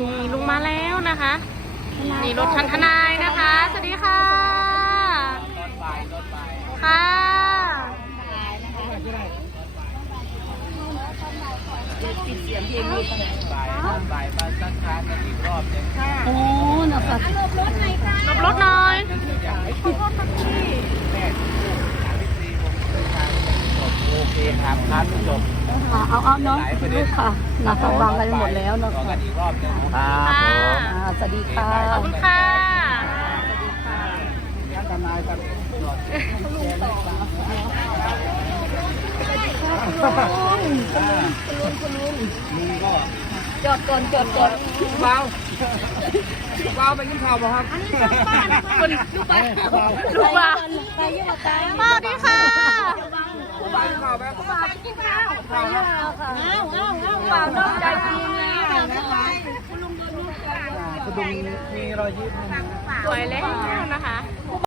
นี่ลุงมาแล้วนะคะนี่รถทันทนายนะคะ สวัสดีค่ะ ค่ะโอ้นะคะหลบรถหน่อย โอเค ครับครับจบเอาเอาเนาะลูกค่ะนะคะวางกันหมดแล้วเนาะต่อกัค่ะนอีกรอบหนึงครับค่ะอ่าสวัสดีค่ะขอบคุณค่ะทนายครับลุงก็จอดก่อนจอดก่อนเบาเบาไปกินข้าวป่ะครับคุณลูกบ้าลูกบ้าไปยี่ห้อตาสวัสดีค่ะ ไปกินข้าวไหมข้าว ครับค่ะเอาเอาเอาวางนอกใจดีนะคะคุณลุงมีรอยยิ้มสวยแล้วนะคะ